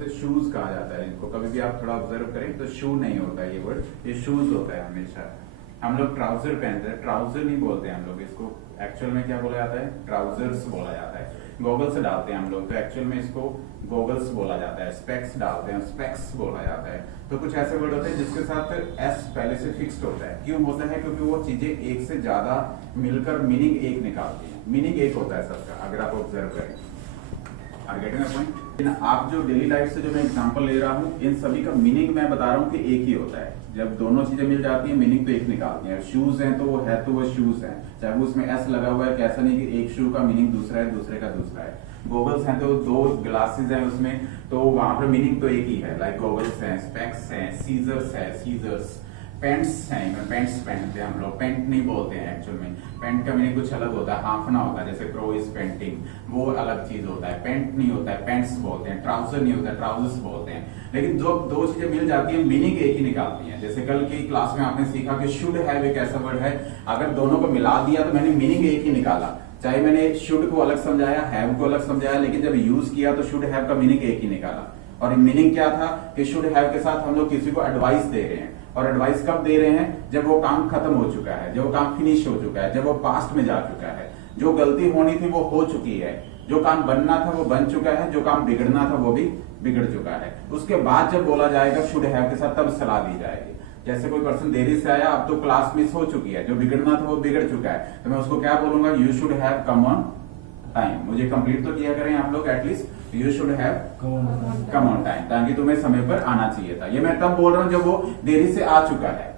से शूज कहा जाता है इनको। कभी भी आप थोड़ा ऑब्जर्व करें तो शू नहीं होता है ये वर्ड, ये शूज होता है हमेशा। हम लोग ट्राउजर पहनते हैं, ट्राउजर नहीं बोलते हैं हम लोग इसको, एक्चुअल में क्या बोला जाता है, ट्राउजर्स बोला जाता है। गॉगल्स डालते हैं हम लोग तो एक्चुअल में इसको गॉगल्स बोला जाता है। स्पेक्स डालते हैं, स्पेक्स बोला जाता है। तो कुछ ऐसे वर्ड होते हैं जिसके साथ एस पहले से फिक्स्ड होता है। क्यों होता है? क्योंकि वो चीजें एक से ज्यादा मिलकर मीनिंग एक निकालती हैं। मीनिंग एक होता है सबका, अगर आप ऑब्जर्व करें। पॉइंट, आप जो डेली लाइफ से जो मैं एग्जांपल ले रहा हूँ, इन सभी का मीनिंग मैं बता रहा हूँ कि एक ही होता है। जब दोनों चीजें मिल जाती हैं मीनिंग तो एक निकालती हैं। शूज हैं तो वो शूज हैं, चाहे वो उसमें एस लगा हुआ है, कैसा नहीं कि एक शू का मीनिंग दूसरा है, दूसरे का दूसरा है। गॉगल्स हैं तो दो ग्लासेस हैं उसमें, तो वहां पर मीनिंग तो एक ही है। लाइक गॉगल्स हैं, स्पेक्स हैं, सीजर्स है, सीजर्स। पेंट्स हैं, पेंट्स पहनते हैं हम लोग, पेंट नहीं बोलते हैं एक्चुअल में। पेंट का मीनिंग कुछ अलग होता है, हाफना होता है, जैसे क्रो इज पेंटिंग, वो अलग चीज होता है। पेंट नहीं होता है, पेंट्स बोलते हैं। ट्राउजर नहीं होता है, ट्राउजर्स बोलते हैं। लेकिन जो दो चीजें मिल जाती है मीनिंग एक ही निकालती है। जैसे कल की क्लास में आपने सीखा कि शुड हैव एक ऐसा वर्ड है, अगर दोनों को मिला दिया तो मैंने मीनिंग एक ही निकाला। चाहे मैंने शुड को अलग समझाया, हैव को अलग समझाया, लेकिन जब यूज किया तो शुड हैव का मीनिंग एक ही निकाला। और मीनिंग क्या था कि शुड हैव के साथ हम लोग किसी को एडवाइस दे रहे हैं। और एडवाइस कब दे रहे हैं? जब वो काम खत्म हो चुका है, जब वो काम फिनिश हो चुका है, जब वो पास्ट में जा चुका है। जो गलती होनी थी वो हो चुकी है, जो काम बनना था वो बन चुका है, जो काम बिगड़ना था वो भी बिगड़ चुका है। उसके बाद जब बोला जाएगा शुड हैव के साथ, तब सलाह दी जाएगी। जैसे कोई पर्सन देरी से आया, अब तो क्लास मिस हो चुकी है, जो बिगड़ना था वो बिगड़ चुका है, तो मैं उसको क्या बोलूंगा? You should have come on time. मुझे कंप्लीट तो किया करें आप लोग at least, you should have come on time, ताकि तुम्हें समय पर आना चाहिए था। ये मैं तब बोल रहा हूँ जब वो देरी से आ चुका है।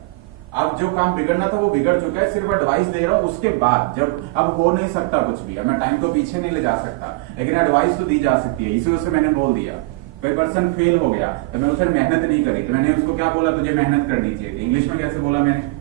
अब जो काम बिगड़ना था वो बिगड़ चुका है, सिर्फ एडवाइस दे रहा हूँ। उसके बाद जब अब हो नहीं सकता कुछ भी, अब मैं टाइम को पीछे नहीं ले जा सकता, लेकिन एडवाइस तो दी जा सकती है। इसी वजह से मैंने बोल दिया। कोई पर्सन फेल हो गया तो मैं उसने मेहनत नहीं करी, तो मैंने उसको क्या बोला? तुझे मेहनत करनी चाहिए थी। इंग्लिश में कैसे बोला मैंने?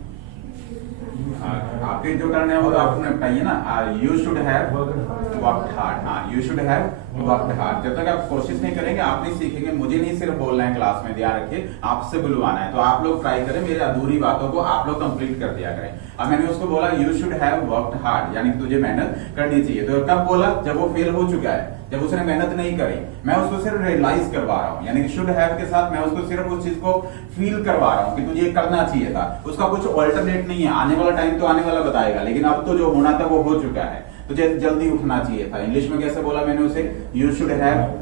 आपके जो करना है वो तो आपने बताइए ना, you should have worked hard. हाँ, you should have worked hard. जब तक आप कोशिश नहीं करेंगे आप नहीं सीखेंगे। मुझे नहीं सिर्फ बोलना है क्लास में, ध्यान रखिए, आपसे बुलवाना है। तो आप लोग ट्राई करें, मेरी अधूरी बातों को आप लोग कंप्लीट कर दिया करें। अब मैंने उसको बोला you should have worked hard, यानी तुझे मेहनत करनी चाहिए। तो कब बोला? जब वो फेल हो चुका है, जब उसने मेहनत नहीं करी। मैं उसको सिर्फ रियलाइज करवा रहा हूँ, यानी कि शुड हैव के साथ मैं उसको सिर्फ उस चीज को फील करवा रहा हूँ कि तुझे करना चाहिए था। उसका कुछ ऑल्टरनेट नहीं है। आने वाला टाइम तो आने वाला बताएगा, लेकिन अब तो जो होना था वो हो चुका है, तुझे जल्दी उठना चाहिए था। इंग्लिश में कैसे बोला मैंने उसे? You should have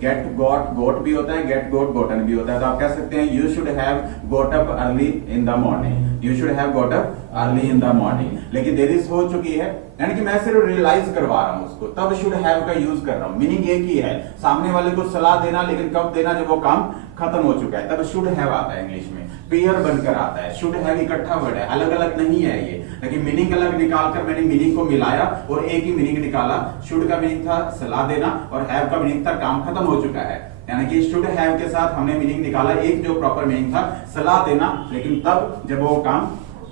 get got, got भी होता है, गेट गोट गोटन भी होता है। तो आप कह सकते हैं you should have got up early in the morning, you should have got up early in the morning. लेकिन देरी हो चुकी है, यानी कि मैं सिर्फ रियलाइज करवा रहा हूं उसको, तब शुड हैव का यूज कर रहा हूं। मीनिंग एक ही है, सामने वाले को सलाह देना, लेकिन कब देना? जब वो काम खत्म हो चुका है, तब शुड हैव आता है। इंग्लिश में पेयर बनकर आता है। शुड हैव इकट्ठा वर्ड है, अलग अलग नहीं है ये, लेकिन मीनिंग अलग निकालकर मैंने मीनिंग को मिलाया और एक ही मीनिंग निकाला। शुड का मीनिंग था सलाह देना, और हैव का मीनिंग था काम खत्म हो चुका है। यानी कि शुड हैव के साथ हमने मीनिंग निकाला, एक जो प्रॉपर मीनिंग था सलाह देना, लेकिन तब जब वो काम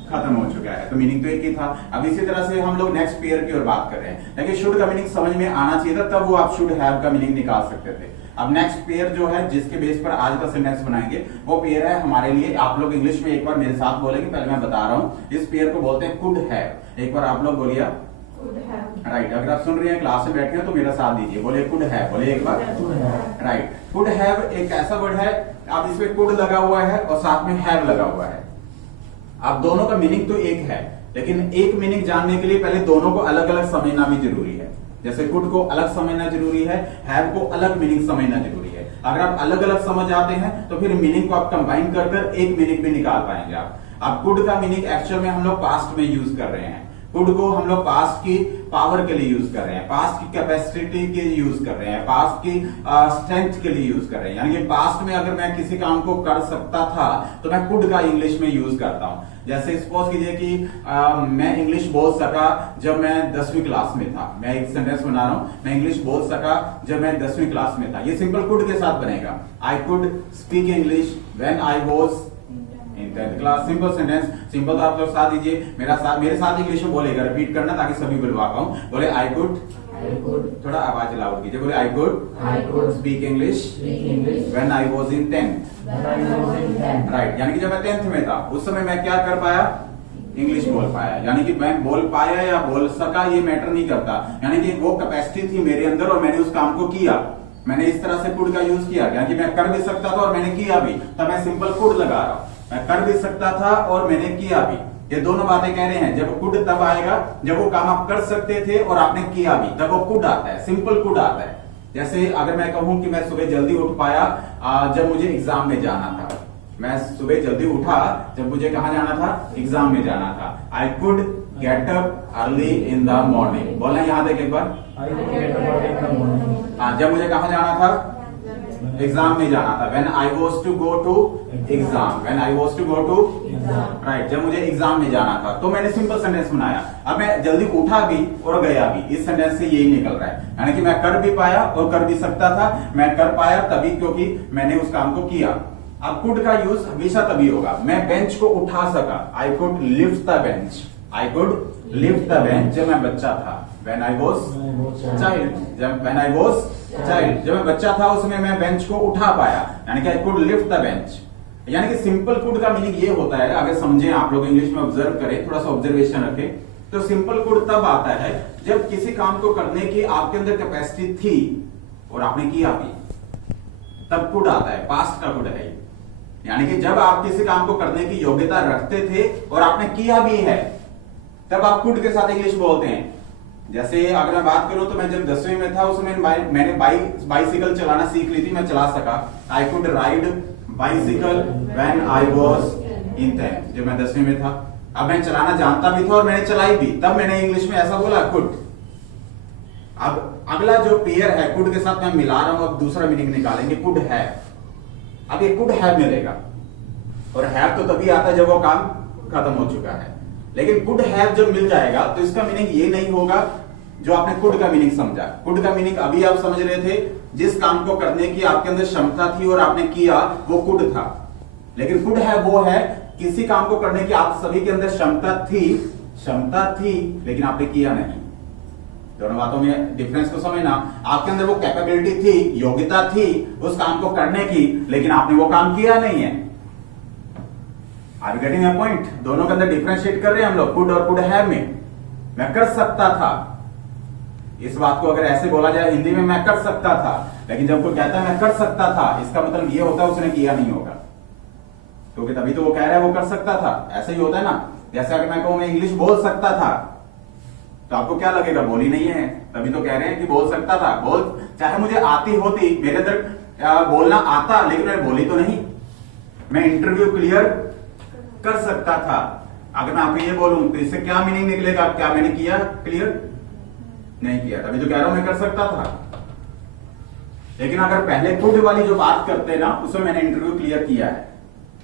खत्म हो चुका है, तो मीनिंग तो एक ही था। अब इसी तरह से हम लोग नेक्स्ट पेयर की ओर बात कर रहे हैं, लेकिन शुड का मीनिंग समझ में आना चाहिए था, तब वो आप शुड हैव का मीनिंग निकाल सकते थे। अब नेक्स्ट पेयर जो है जिसके बेस पर आज का सेंटेंस बनाएंगे, वो पेयर है हमारे लिए, आप लोग इंग्लिश में एक बार मेरे साथ बोलेंगे, पहले मैं बता रहा हूं। इस पेयर को बोलते हैं कुड हैव। एक बार आप लोग बोलिए राइट। अगर आप सुन रहे हैं क्लास में बैठे हैं तो मेरा साथ दीजिए, बोले कुड हैव, बोले एक बार राइट। कुड हैव एक ऐसा वर्ड है, अब इसमें कुड लगा हुआ है और साथ में हैव लगा हुआ है। अब दोनों का मीनिंग तो एक है, लेकिन एक मीनिंग जानने के लिए पहले दोनों को अलग अलग समझना भी जरूरी है। जैसे कुड को अलग समझना जरूरी है, हैव को अलग मीनिंग समझना जरूरी है। अगर आप अलग अलग समझ आते हैं तो फिर मीनिंग को आप कंबाइन कर कर एक मीनिंग भी निकाल पाएंगे आप। अब कुड का मीनिंग एक्चुअल में हम लोग पास्ट में यूज कर रहे हैं। कुड को हम लोग पास्ट की पावर के लिए यूज कर रहे हैं, पास्ट की कैपेसिटी के लिए यूज कर रहे हैं, पास्ट की स्ट्रेंथ के लिए यूज कर रहे हैं। यानी कि पास्ट में अगर मैं किसी काम को कर सकता था तो मैं कुड का इंग्लिश में यूज करता हूं। जैसे सपोज कीजिए कि मैं इंग्लिश बोल सका जब मैं 10वीं क्लास में था। मैं एक सेंटेंस बना रहा हूं, मैं इंग्लिश बोल सका जब मैं 10वीं क्लास में था। ये सिंपल कुड के साथ बनेगा। I could speak English when I was in 10th class. Simple sentence, simple तो आप लोग साथ दीजिए, मेरे साथ इंग्लिश में बोलेगा, रिपीट करना ताकि सभी बुलवा पाऊं। बोले आई कुड, थोड़ा आवाज लाउड कीजिए, बोले I could speak English when I was in 10th। Right, यानी कि जब मैं 10th में था उस समय मैं क्या कर पाया? इंग्लिश बोल पाया। यानी कि मैं बोल पाया या बोल सका ये मैटर नहीं करता, यानी कि वो कैपेसिटी थी मेरे अंदर और मैंने उस काम को किया। मैंने इस तरह से कुड का यूज किया, क्योंकि मैं कर भी सकता था और मैंने किया भी, तब मैं सिंपल कुड लगा रहा हूं। मैं कर भी सकता था और मैंने किया भी, ये दोनों बातें कह रहे हैं। जब कुड तब आएगा जब वो काम आप कर सकते थे और आपने किया भी, तब वो कुड आता है, सिंपल कुड आता है। जैसे अगर मैं कहूं कि मैं सुबह जल्दी उठ पाया जब मुझे एग्जाम में जाना था, मैं सुबह जल्दी उठा जब मुझे कहां जाना था, एग्जाम में जाना था। I could get up early in the morning, बोलना यहां तक एक बार। हाँ, जब मुझे कहां जाना था, एग्जाम में जाना था। When I was to go to exam, when I was to go to right, जब मुझे एग्जाम में जाना था, तो मैंने सिंपल सेंटेंस बनाया। अब मैं जल्दी उठा भी और गया भी, इस सेंटेंस से यही निकल रहा है, यानी कि मैं कर भी पाया और कर भी सकता था। मैं कर पाया तभी क्योंकि मैंने उस काम को किया। अब कुड का यूज हमेशा तभी होगा, मैं बेंच को उठा सका, I could lift the bench, I could lift the bench जब मैं बच्चा था। When I was child, when I was child, जब मैं बच्चा था उसमें मैं बेंच को उठा पाया, यानी कि I could lift the bench। यानी कि सिंपल कुड का मीनिंग ये होता है, अगर समझे आप लोग, इंग्लिश में ऑब्जर्व करें, थोड़ा सा ऑब्जर्वेशन रखें, तो सिंपल कुड तब आता है जब किसी काम को करने की आपके अंदर कैपेसिटी थी और आपने किया भी, तब कुड आता है। पास्ट का कुड है, यानी कि जब आप किसी काम को करने की योग्यता रखते थे और आपने किया भी है, तब आप कुड के साथ इंग्लिश बोलते हैं। जैसे अगर मैं बात करूं तो मैं जब 10वीं में था उसमें मैंने बाइसिकल चलाना सीख ली थी, मैं चला सका। I could ride bicycle when I was in 10th, जब मैं 10वीं में था। अब मैं चलाना जानता भी था और मैंने चलाई भी, तब मैंने इंग्लिश में ऐसा बोला कुड। अब अगला जो पेयर है कुड के साथ मैं मिला रहा हूं, अब दूसरा मीनिंग निकालेंगे, कुड है। अब ये कुड है मिलेगा, और हैव तो तभी आता है जब वो काम खत्म हो चुका है। लेकिन कुड हैव जब मिल जाएगा तो इसका मीनिंग ये नहीं होगा जो आपने कुड का मीनिंग समझा। कुड का मीनिंग अभी आप समझ रहे थे, जिस काम को करने की आपके अंदर क्षमता थी और आपने किया, वो कुड था। लेकिन कुड है वो है किसी काम को करने की आप सभी के अंदर क्षमता थी लेकिन आपने किया नहीं। दोनों बातों में डिफरेंस को समझना। आपके अंदर वो कैपेबिलिटी थी, योग्यता थी उस काम को करने की, लेकिन आपने वो काम किया नहीं है। Are you getting my point? दोनों के अंदर डिफरेंशिएट कर रहे हैं हम लोग, कुड और कुड हैव में। मैं कर सकता था, इस बात को अगर ऐसे बोला जाए हिंदी में, मैं कर सकता था, लेकिन जब कोई कहता है मैं कर सकता था, इसका मतलब ये होता है उसने किया नहीं होगा, क्योंकि तभी तो वो कह रहा है वो कर सकता था। ऐसे ही होता है ना। जैसे अगर मैं कहूं मैं इंग्लिश बोल सकता था, तो आपको क्या लगेगा, बोली नहीं है, तभी तो कह रहे हैं कि बोल सकता था। चाहे मुझे आती होती, मेरे अंदर बोलना आता, लेकिन मैं बोली तो नहीं। मैं इंटरव्यू क्लियर कर सकता था। अगर मैं आपको ये बोलूं तो इससे क्या मीनिंग निकलेगा, क्या मैंने किया क्लियर? नहीं किया, तभी तो कह रहा हूं मैं कर सकता था। लेकिन अगर पहले कुड वाली जो बात करते हैं ना, उसमें मैंने इंटरव्यू क्लियर किया है,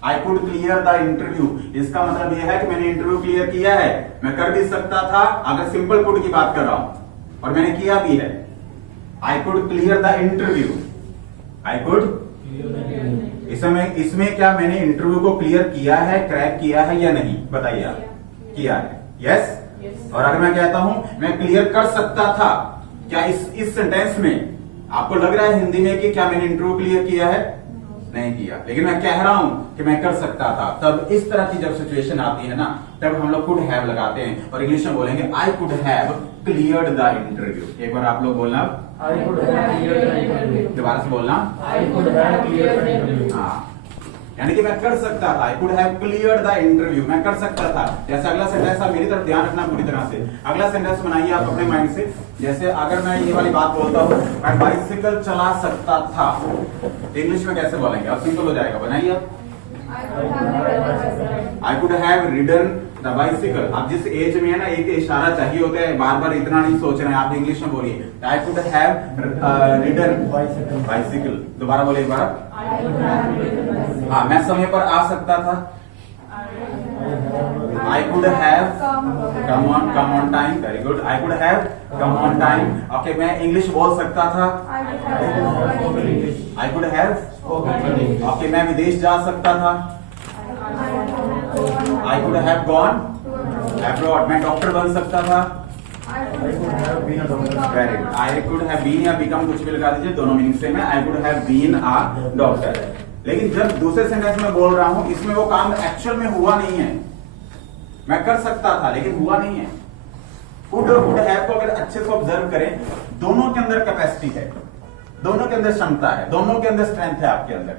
I could clear the interview, इसका मतलब यह है कि मैंने इंटरव्यू क्लियर किया है। मैं कर भी सकता था अगर सिंपल कुड की बात कर रहा हूं, और मैंने किया भी है। I could clear the interview, I could. इसमें क्या मैंने इंटरव्यू को क्लियर किया है, क्रैक किया है या नहीं, बताइए आप। किया है, यस। और अगर मैं कहता हूं मैं क्लियर कर सकता था, क्या इस सेंटेंस में आपको लग रहा है हिंदी में कि क्या मैंने इंटरव्यू क्लियर किया है? नहीं किया, लेकिन मैं कह रहा हूं कि मैं कर सकता था। तब इस तरह की जब सिचुएशन आती है ना, तब हम लोग कुड हैव लगाते हैं और इंग्लिश में बोलेंगे आई could have cleared the interview. एक बार आप लोग बोलना, आई could have cleared the interview. दोबारा से बोलना, आई could have cleared the interview. हाँ, यानी कि मैं कर सकता था, I could have cleared the interview, मैं कर सकता था। जैसे अगला सेंटेंस, आप मेरी तरफ ध्यान रखना पूरी तरह से। अगला सेंटेंस बनाइए आप अपने माइंड से। जैसे अगर मैं ये वाली बात बोलता हूँ, मैं बाइसिकल चला सकता था, इंग्लिश में कैसे बोलेंगे? अब सिंपल हो जाएगा, बनाइए आप। आई could have ridden the bicycle. आप जिस एज में है ना, एक इशारा चाहिए होता है, बार बार इतना नहीं सोच रहे हैं आप, इंग्लिश में बोलिए। आई कुड हैव रिडन बाइसिकल। दोबारा बोलिए एक बार। हाँ, मैं समय पर आ सकता था, I could have come on time. Very good, I could have come on time. Okay, मैं इंग्लिश बोल सकता था, आई कुड हैव। ओके, मैं विदेश जा सकता था, I could have gone abroad. मैं डॉक्टर बन सकता था, very good, I could have been या बिकम, कुछ भी लगा दीजिए, दोनों मीनिंग सेम है। I could have been a doctor. लेकिन जब दूसरे सेंटेंस में बोल रहा हूं, इसमें वो काम एक्चुअल में हुआ नहीं है। मैं कर सकता था लेकिन हुआ नहीं है। कुड और कुड हैव को अगर अच्छे से ऑब्जर्व करें, दोनों के अंदर कैपेसिटी है, दोनों के अंदर क्षमता है, दोनों के अंदर स्ट्रेंथ है आपके अंदर।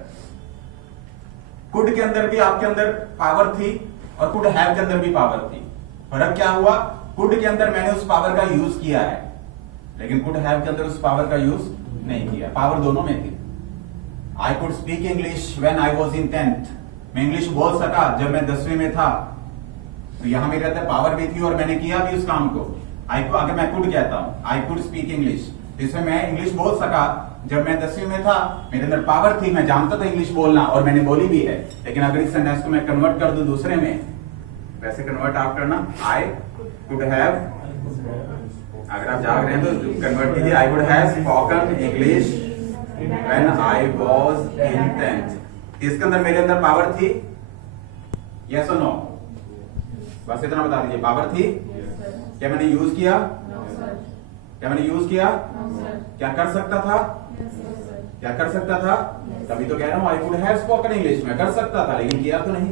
कुड के अंदर भी आपके अंदर पावर थी और कुड हैव के अंदर भी पावर थी। फर्क क्या हुआ, कुड के अंदर मैंने उस पावर का यूज किया है, लेकिन कुड हैव के अंदर उस पावर का यूज नहीं किया। पावर दोनों में थी। I could speak English when I was in 10th, मैं इंग्लिश बोल सका जब मैं 10वीं में था, तो यहां मेरे अंदर पावर भी थी और मैंने किया भी उस काम को। अगर मैं कुड कहता हूं, आई कुड स्पीक इंग्लिश, इसमें मैं इंग्लिश बोल सका जब मैं 10वीं में था, मेरे अंदर पावर थी, मैं जानता था इंग्लिश बोलना और मैंने बोली भी है। लेकिन अगर इस सेंटेंस को मैं कन्वर्ट कर दूं दूसरे में, वैसे कन्वर्ट आप करना, आई कुड हैव, अगर आप जाग रहे हैं तो कन्वर्ट कीजिए, आई could have spoken English when I was in 10th। इसके अंदर मेरे अंदर पावर थी, यस और नो? बस इतना बता दीजिए, पावर थी? क्या मैंने यूज किया? क्या मैंने यूज किया? क्या कर सकता था? क्या कर सकता था? तभी तो कह रहा हूं आई कुड हैव स्पोकन इंग्लिश, मैं कर सकता था लेकिन किया तो नहीं।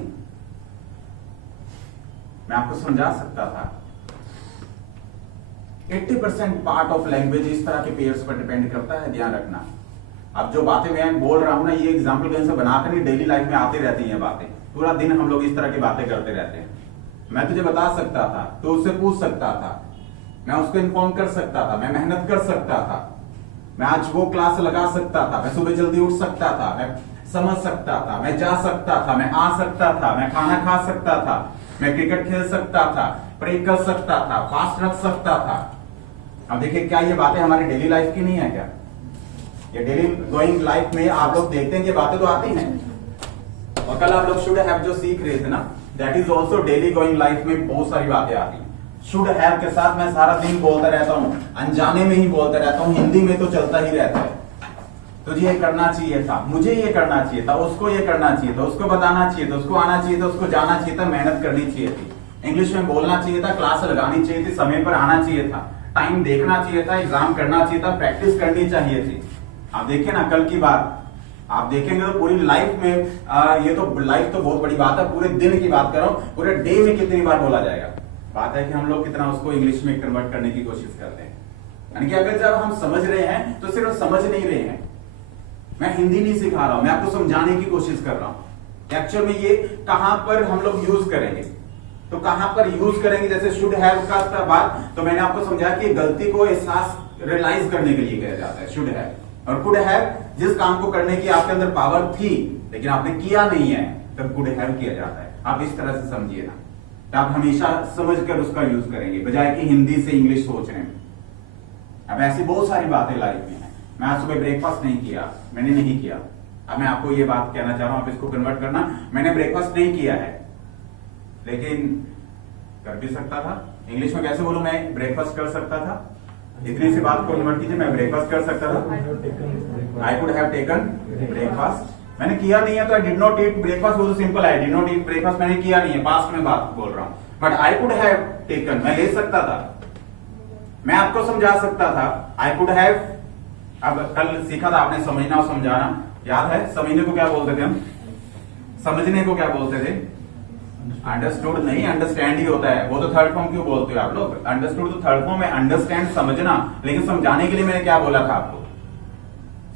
मैं आपको समझा सकता था। 80% पार्ट ऑफ लैंग्वेज इस तरह के पेयर्स पर डिपेंड करता है, ध्यान रखना। अब जो बातें मैं बोल रहा हूं ना, ये एग्जाम्पल कहीं से बनाकर नहीं, डेली लाइफ में आती रहती हैं बातें। पूरा दिन हम लोग इस तरह की बातें करते रहते हैं। मैं तुझे बता सकता था, तो उससे पूछ सकता था, मैं उसको इन्फॉर्म कर सकता था, मैं मेहनत कर सकता था, मैं आज वो क्लास लगा सकता था, मैं सुबह जल्दी उठ सकता था, मैं समझ सकता था, मैं जा सकता था, मैं आ सकता था, मैं खाना खा सकता था, मैं क्रिकेट खेल सकता था, प्रे कर सकता था, फास्ट रख सकता था। अब देखिए, क्या ये बातें हमारी डेली लाइफ की नहीं है क्या? ये डेली गोइंग लाइफ में आप लोग देखते हैं कि बातें तो आती हैं। और कल आप लोग शुड हैव जो सीख रहे थे ना, that is also daily going life में बहुत सारी बातें आती हैं। शुड हैव के साथ मैं सारा दिन बोलता रहता हूं, अनजाने में ही बोलता रहता हूं, हिंदी में तो चलता ही रहता है। तुझे ये करना चाहिए था, मुझे ये करना चाहिए था, उसको ये करना चाहिए था, उसको बताना चाहिए था, उसको आना चाहिए था, उसको जाना चाहिए था, मेहनत करनी चाहिए थी, इंग्लिश में बोलना चाहिए था, क्लास लगानी चाहिए थी, समय पर आना चाहिए था, टाइम देखना चाहिए था, एग्जाम करना चाहिए था, प्रैक्टिस करनी चाहिए थी। आप देखिए ना, कल की बात आप देखेंगे तो पूरी लाइफ में ये तो लाइफ तो बहुत बड़ी बात है, पूरे दिन की बात कर रहा हूं, पूरे डे में कितनी बार बोला जाएगा। बात है कि हम लोग कितना उसको इंग्लिश में कन्वर्ट करने की कोशिश करते हैं। यानी कि अगर जब हम समझ रहे हैं तो सिर्फ समझ नहीं रहे हैं, मैं हिंदी नहीं सिखा रहा हूं, मैं आपको समझाने की कोशिश कर रहा हूं। एक्चुअल में ये कहां पर हम लोग यूज करेंगे, तो कहां पर यूज करेंगे? जैसे शुड हैव का बात तो मैंने आपको समझाया कि गलती को एहसास रियलाइज करने के लिए किया जाता है शुड हैव। और कुड हैव जिस काम को करने की आपके अंदर पावर थी लेकिन आपने किया नहीं है, तब कुड हैव किया जाता है। आप इस तरह से समझिए ना, तो आप हमेशा समझकर उसका यूज करेंगे बजाय कि हिंदी से इंग्लिश सोच रहे हैं। अब ऐसी बहुत सारी बातें लाइफ में है। मैं आज सुबह ब्रेकफास्ट नहीं किया, मैंने नहीं किया। अब मैं आपको ये बात कहना चाह रहा हूं, आप इसको कन्वर्ट करना, मैंने ब्रेकफास्ट नहीं किया है लेकिन कर भी सकता था। इंग्लिश में कैसे बोलूं? मैं ब्रेकफास्ट कर सकता था। इतनी सी बात को कन्वर्ट कीजिए, मैं ब्रेकफास्ट कर सकता था। I could have taken breakfast. मैंने किया नहीं है तो I did not eat breakfast. वो तो सिंपल है, डिड नॉट ईट ब्रेकफास्ट मैंने किया नहीं है, पास्ट में बात बोल रहा हूं। But I could have taken, मैं ले सकता था, मैं आपको समझा सकता था। आई कुड हैव, अब कल सीखा था आपने समझना और समझाना, याद है? समझने को क्या बोलते थे हम? समझने को क्या बोलते थे? अंडरस्टूड नहीं, अंडरस्टैंड ही होता है। वो तो थर्ड फॉर्म क्यों बोलते हो आप लोग? अंडरस्टूड तो थर्ड फॉर्म है, अंडरस्टैंड समझना। लेकिन समझाने के लिए मैंने क्या बोला था आपको?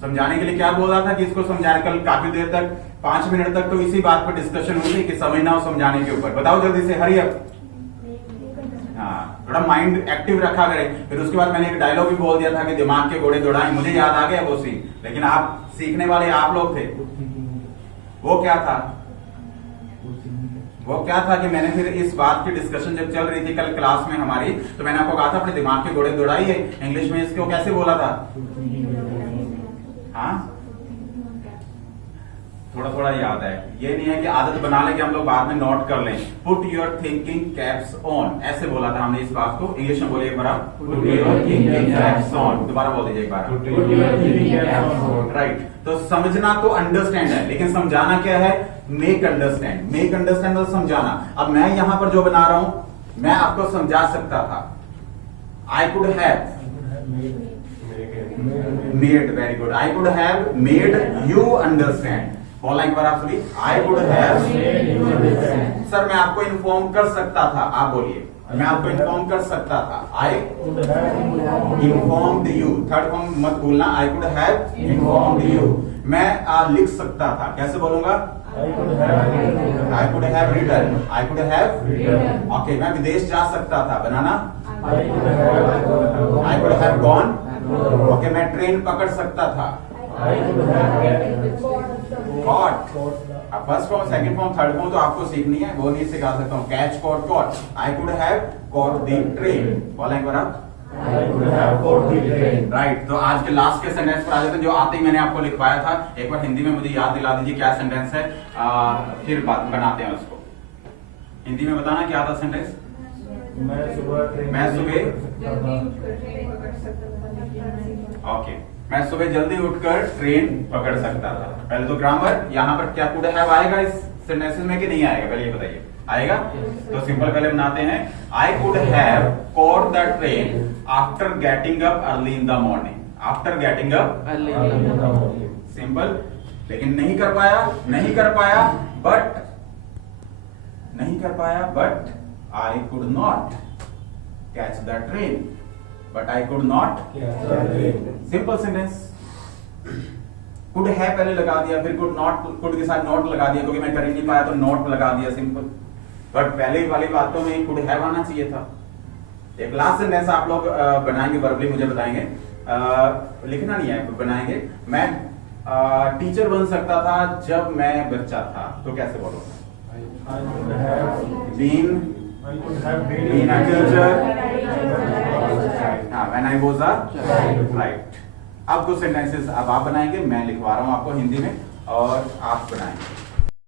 समझाने के लिए क्या बोला था कि इसको समझाने, कल काफी देर तक 5 मिनट तक तो इसी बात पर डिस्कशन हुई कि समझना और समझाने के ऊपर। बताओ जल्दी से, हरी अप। हाँ, थोड़ा माइंड एक्टिव रखा करें। फिर उसके बाद मैंने एक डायलॉग भी बोल दिया था कि दिमाग के घोड़े दौड़ाएं। मुझे याद आ गया वो सीन, लेकिन आप सीखने वाले आप लोग थे। वो क्या था? वो क्या था कि मैंने फिर इस बात की डिस्कशन जब चल रही थी कल क्लास में हमारी, तो मैंने आपको कहा था अपने दिमाग के घोड़े दौड़ाइए। इंग्लिश में इसको कैसे बोला था? हाँ, थोड़ा थोड़ा याद है। ये नहीं है कि आदत बना लें कि हम लोग बाद में नोट कर लें। Put your thinking caps on, ऐसे बोला था हमने इस बात को। इंग्लिश में बोलिए एक बार, put your thinking caps on. दोबारा बोल दीजिए एक बार। राइट, तो समझना तो अंडरस्टैंड है, लेकिन समझाना क्या है? Make understand. मेक अंडरस्टैंड तो समझाना। अब मैं यहां पर जो बना रहा हूं, मैं आपको समझा सकता था। I could have made, very good, I could have made you understand. बोला एक बार आप सभी, आई कुड हैव। सर मैं आपको इन्फॉर्म कर सकता था, आप बोलिए। मैं आपको इन्फॉर्म कर सकता था। I informed you, third form मत भूलना, I could have informed you. मैं लिख सकता था, कैसे बोलूंगा? I could have written, I could have okay. मैं विदेश जा सकता था, बनाना I could have gone okay. मैं ट्रेन पकड़ सकता था, caught. First form, second form, third form तो आपको सीखनी है, वो नहीं सिखा सकता हूँ। Catch, caught, caught. I could have caught the train, बोला एक बार आप। राइट। तो आज के लास्ट के सेंटेंस पर आ जाते हैं, जो आते ही मैंने आपको लिखवाया था। एक बार हिंदी में मुझे याद दिला दीजिए क्या सेंटेंस है, फिर बात बनाते हैं उसको। हिंदी में बताना क्या था सेंटेंस? ओके, मैं सुबह जल्दी उठकर ट्रेन पकड़ सकता था। पहले तो ग्रामर, यहाँ पर क्या कुड हैव आएगा इस सेंटेंसेस में कि नहीं आएगा, पहले ये बताइए। आएगा तो सिंपल पहले बनाते हैं। आई could have caught the train after getting up early in the morning. After getting up early in the morning, simple. लेकिन नहीं कर पाया, नहीं कर पाया, बट नहीं कर पाया, but I could not catch the train, but I could not simple sentence. Could है पहले लगा दिया, फिर कुड नॉट, कुड के साथ नॉट लगा दिया क्योंकि मैं कर ही नहीं पाया तो नॉट लगा दिया, सिंपल। बट पहले वाली बातों में कुड हैव आना चाहिए था। एक लास्ट सेंटेंस आप लोग बनाएंगे, वर्बली मुझे बताएंगे, लिखना नहीं है, बनाएंगे। मैं टीचर बन सकता था जब मैं बच्चा था, तो कैसे बोलो? Been a teacher when I was a child, right। अब कुछ सेंटेंसेस अब आप बनाएंगे, मैं लिखवा रहा हूँ आपको हिंदी में और आप बनाएंगे।